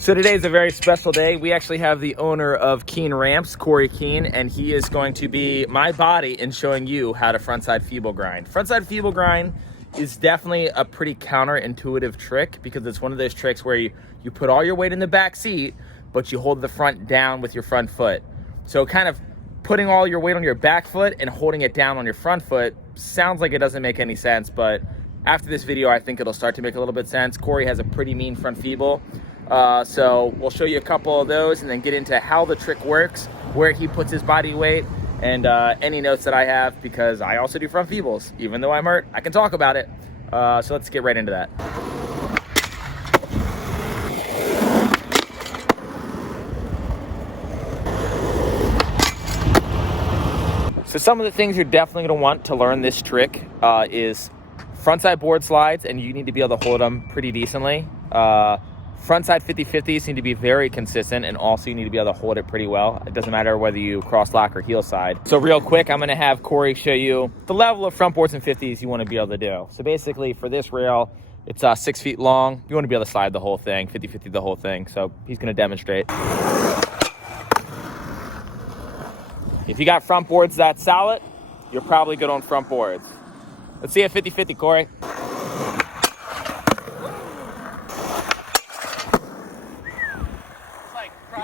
So today is a very special day. We actually have the owner of Keen Ramps, Cory Keen, and he is going to be my body in showing you how to frontside feeble grind. Frontside feeble grind is definitely a pretty counterintuitive trick because it's one of those tricks where you put all your weight in the back seat, but you hold the front down with your front foot. So kind of putting all your weight on your back foot and holding it down on your front foot sounds like it doesn't make any sense, but after this video, I think it'll start to make a little bit sense. Cory has a pretty mean front feeble. So we'll show you a couple of those and then get into how the trick works, where he puts his body weight, and any notes that I have, because I also do front feebles. Even though I'm hurt, I can talk about it. So let's get right into that. So some of the things you're definitely going to want to learn this trick is frontside board slides, and you need to be able to hold them pretty decently. Frontside 50-50s need to be very consistent, and also you need to be able to hold it pretty well. It doesn't matter whether you cross lock or heel side. So real quick, I'm gonna have Cory show you the level of front boards and 50s you wanna be able to do. So basically for this rail, it's 6 feet long. You wanna be able to slide the whole thing, 50-50 the whole thing. So he's gonna demonstrate. If you got front boards that solid, you're probably good on front boards. Let's see a 50-50, Cory.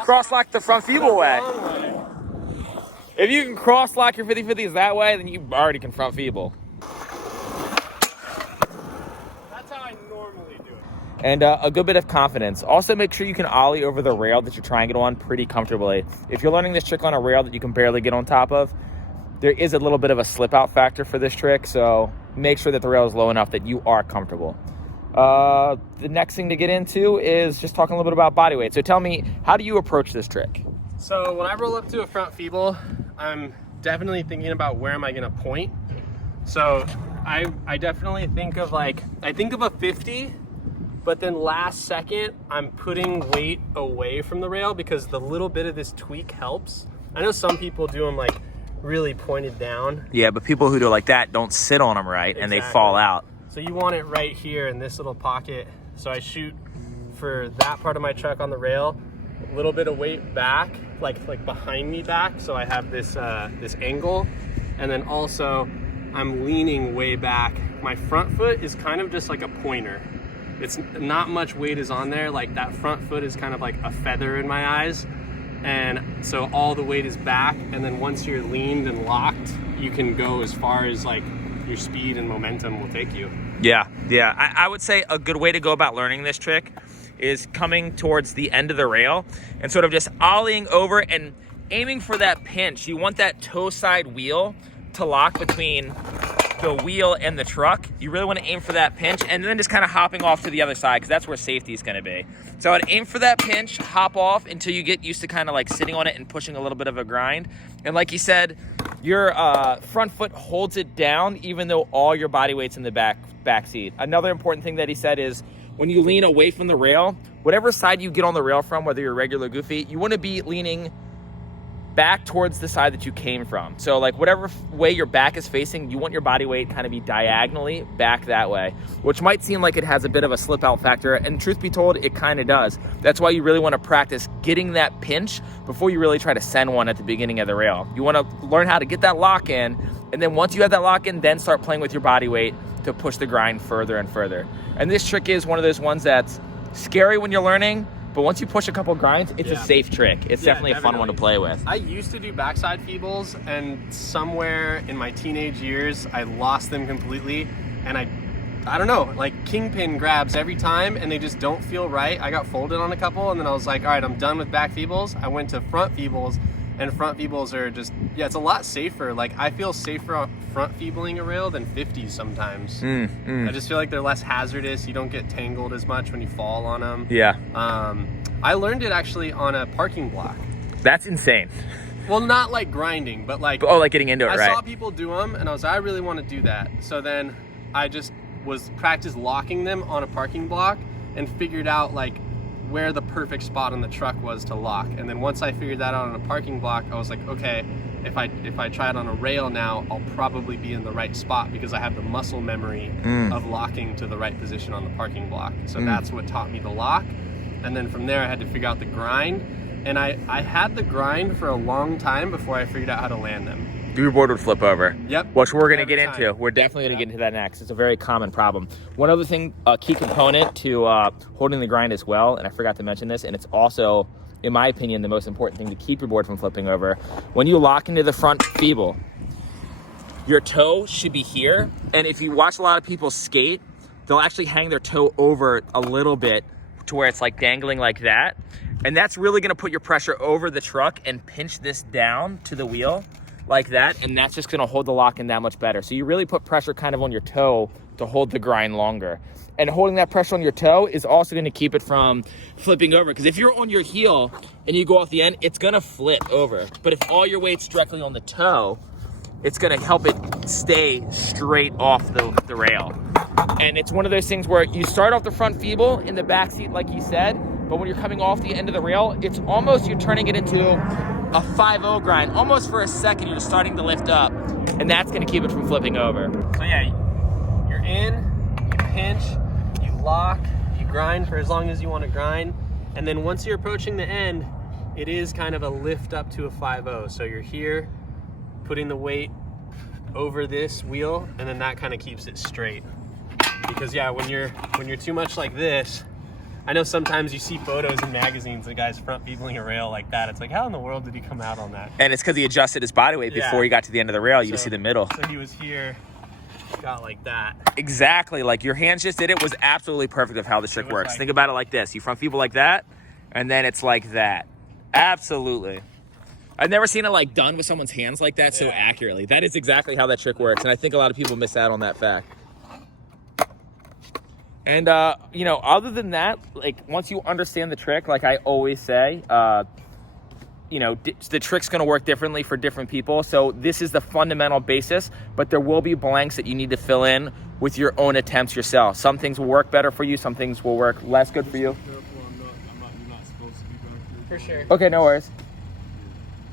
Cross lock the front feeble way. If you can cross lock your 50-50s that way, then you already can front feeble. That's how I normally do it. And a good bit of confidence. Also make sure you can ollie over the rail that you're trying to get on pretty comfortably. If you're learning this trick on a rail that you can barely get on top of, there is a little bit of a slip out factor for this trick, so make sure that the rail is low enough that you are comfortable. The next thing to get into is just talking a little bit about body weight. So tell me, how do you approach this trick? So when I roll up to a front feeble, I'm definitely thinking about where am I gonna point. So I definitely think of I think of a 50, but then last second, I'm putting weight away from the rail because the little bit of this tweak helps. I know some people do them really pointed down. Yeah, but people who do it like that don't sit on them right, and they fall out. So you want it right here in this little pocket. So I shoot for that part of my truck on the rail, a little bit of weight back, like behind me back. So I have this this angle, and then also I'm leaning way back. My front foot is kind of just like a pointer. It's not much weight is on there. Like that front foot is kind of like a feather in my eyes. And so all the weight is back. And then once you're leaned and locked, you can go as far as your speed and momentum will take you. Yeah. I would say a good way to go about learning this trick is coming towards the end of the rail and sort of just ollieing over and aiming for that pinch. You want that toe side wheel to lock between the wheel and the truck. You really want to aim for that pinch and then just kind of hopping off to the other side because that's where safety is going to be. So I'd aim for that pinch, hop off until you get used to kind of sitting on it and pushing a little bit of a grind. And like you said, your front foot holds it down even though all your body weight's in the back seat. Another important thing that he said is when you lean away from the rail, whatever side you get on the rail from, whether you're regular goofy, you want to be leaning back towards the side that you came from. So whatever way your back is facing, you want your body weight kind of be diagonally back that way, which might seem like it has a bit of a slip out factor. And truth be told, it kind of does. That's why you really want to practice getting that pinch before you really try to send one at the beginning of the rail. You want to learn how to get that lock in. And then once you have that lock in, then start playing with your body weight to push the grind further and further. And this trick is one of those ones that's scary when you're learning, but once you push a couple grinds, it's a safe trick. It's definitely a fun one to play with. I used to do backside feebles, and somewhere in my teenage years, I lost them completely. And I don't know, kingpin grabs every time, and they just don't feel right. I got folded on a couple, and then I was like, all right, I'm done with back feebles. I went to front feebles, and front feebles are just, it's a lot safer. I feel safer front feebling a rail than 50s sometimes. I just feel like they're less hazardous. You don't get tangled as much when you fall on them. Yeah. I learned it actually on a parking block. That's insane. Well, not grinding, but getting into it, right? I saw people do them, and I was like, I really want to do that. So then I just practice locking them on a parking block and figured out where the perfect spot on the truck was to lock. And then once I figured that out on a parking block, I was like, okay, if I try it on a rail now, I'll probably be in the right spot because I have the muscle memory of locking to the right position on the parking block. So that's what taught me the lock. And then from there I had to figure out the grind. And I had the grind for a long time before I figured out how to land them. Your board would flip over. Yep. Which we're going to Every get time. into. We're definitely going to get into that next. It's a very common problem. One other thing, a key component to holding the grind as well, and I forgot to mention this, and it's also, in my opinion, the most important thing to keep your board from flipping over. When you lock into the front feeble, your toe should be here. And if you watch a lot of people skate, they'll actually hang their toe over a little bit to where it's like dangling like that. And that's really going to put your pressure over the truck and pinch this down to the wheel like that, and that's just gonna hold the lock in that much better. So you really put pressure kind of on your toe to hold the grind longer. And holding that pressure on your toe is also gonna keep it from flipping over. Because if you're on your heel and you go off the end, it's gonna flip over. But if all your weight's directly on the toe, it's gonna help it stay straight off the rail. And it's one of those things where you start off the front feeble in the back seat, like you said, but when you're coming off the end of the rail, it's almost you're turning it into a 5-0 grind. Almost for a second, you're starting to lift up, and that's gonna keep it from flipping over. So yeah, you're in, you pinch, you lock, you grind for as long as you want to grind, and then once you're approaching the end, it is kind of a lift up to a 5-0. So you're here, putting the weight over this wheel, and then that kind of keeps it straight. Because yeah, when you're too much like this, I know sometimes you see photos in magazines of guys front feebling a rail like that. It's like, how in the world did he come out on that? And it's because he adjusted his body weight before he got to the end of the rail. You just see the middle. So he was here, got like that. Exactly, like your hands just did it was absolutely perfect of how the trick works. Think about it like this. You front feeble like that, and then it's like that. Absolutely. I've never seen it like done with someone's hands like that so accurately. That is exactly how that trick works, and I think a lot of people miss out on that fact. And, you know, other than that, like, once you understand the trick, like I always say, you know, the trick's going to work differently for different people. So this is the fundamental basis, but there will be blanks that you need to fill in with your own attempts yourself. Some things will work better for you. Some things will work less good for you. You're not supposed to be going through. For sure. Okay, no worries.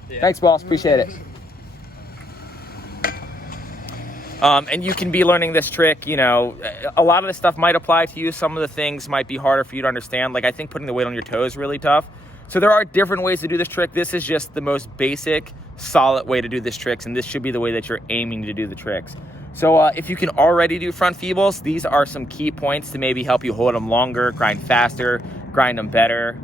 Yeah. Thanks, boss. Appreciate it. And you can be learning this trick, you know, a lot of this stuff might apply to you. Some of the things might be harder for you to understand. Like I think putting the weight on your toe is really tough. So there are different ways to do this trick. This is just the most basic, solid way to do this tricks. And this should be the way that you're aiming to do the tricks. So if you can already do front feebles, these are some key points to maybe help you hold them longer, grind faster, grind them better.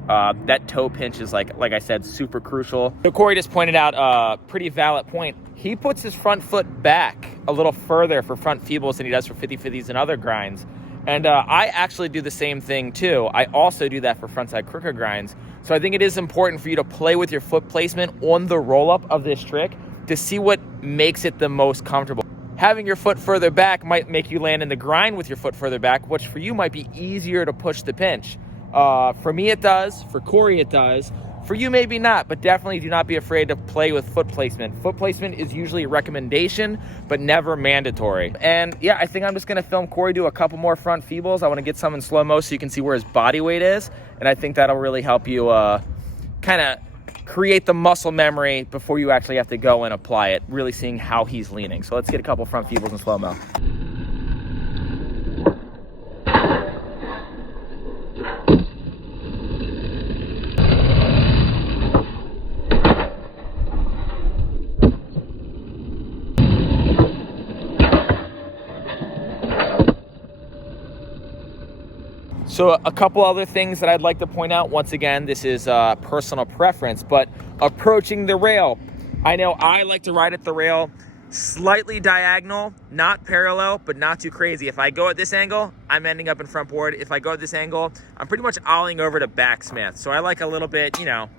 That toe pinch is like I said, super crucial. So Corey just pointed out a pretty valid point. He puts his front foot back a little further for front feebles than he does for 50-50s and other grinds. And I actually do the same thing too. I also do that for frontside crooked grinds. So I think it is important for you to play with your foot placement on the roll-up of this trick to see what makes it the most comfortable. Having your foot further back might make you land in the grind with your foot further back, which for you might be easier to push the pinch. For me it does, for Corey it does. For you, maybe not, but definitely do not be afraid to play with foot placement. Foot placement is usually a recommendation, but never mandatory. And yeah, I think I'm just gonna film Corey do a couple more front feebles. I wanna get some in slow-mo so you can see where his body weight is. And I think that'll really help you kind of create the muscle memory before you actually have to go and apply it, really seeing how he's leaning. So let's get a couple front feebles in slow-mo. So a couple other things that I'd like to point out. Once again, this is personal preference, but approaching the rail. I know I like to ride at the rail slightly diagonal, not parallel, but not too crazy. If I go at this angle, I'm ending up in front board. If I go at this angle, I'm pretty much ollieing over to backsmith. So I like a little bit, you know,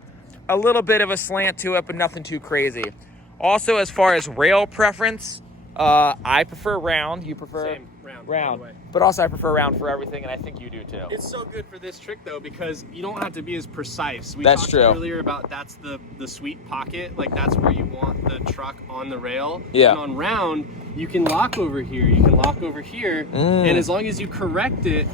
a little bit of a slant to it, but nothing too crazy. Also, as far as rail preference, I prefer round. You prefer? Same. Round. But also I prefer round for everything, and I think you do too. It's so good for this trick though because you don't have to be as precise. We That's talked true. earlier about that's the sweet pocket, like that's where you want the truck on the rail. Yeah. And on round, you can lock over here, you can lock over here, and as long as you correct it,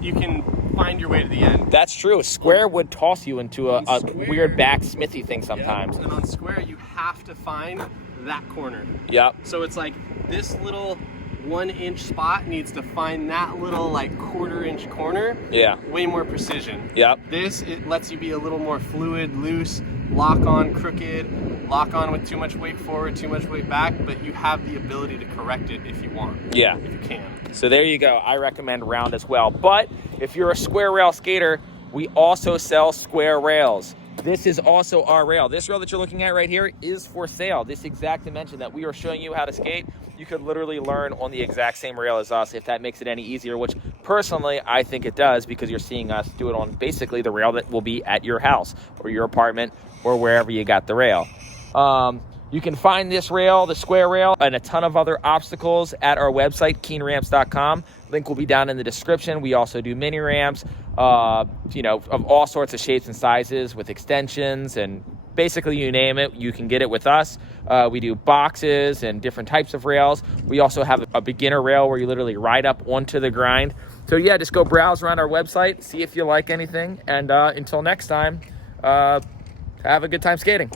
you can find your way to the end. That's true. Square would toss you into a weird backsmithy thing sometimes. Yep. And on square, you have to find that corner. Yep. So it's like this little 1-inch spot needs to find that little like 1/4-inch corner. Yeah. Way more precision. Yep. This, it lets you be a little more fluid, loose, lock on crooked, lock on with too much weight forward, too much weight back, but you have the ability to correct it if you want. Yeah. If you can. So there you go. I recommend round as well. But if you're a square rail skater, we also sell square rails. This is also our rail. This rail that you're looking at right here is for sale. This exact dimension that we are showing you how to skate, you could literally learn on the exact same rail as us if that makes it any easier, which personally I think it does, because you're seeing us do it on basically the rail that will be at your house or your apartment or wherever you got the rail. You can find this rail, the square rail, and a ton of other obstacles at our website, keenramps.com. Link will be down in the description. We also do mini ramps, of all sorts of shapes and sizes with extensions, and basically you name it, you can get it with us. We do boxes and different types of rails. We also have a beginner rail where you literally ride up onto the grind. So yeah, just go browse around our website, see if you like anything. And until next time, have a good time skating.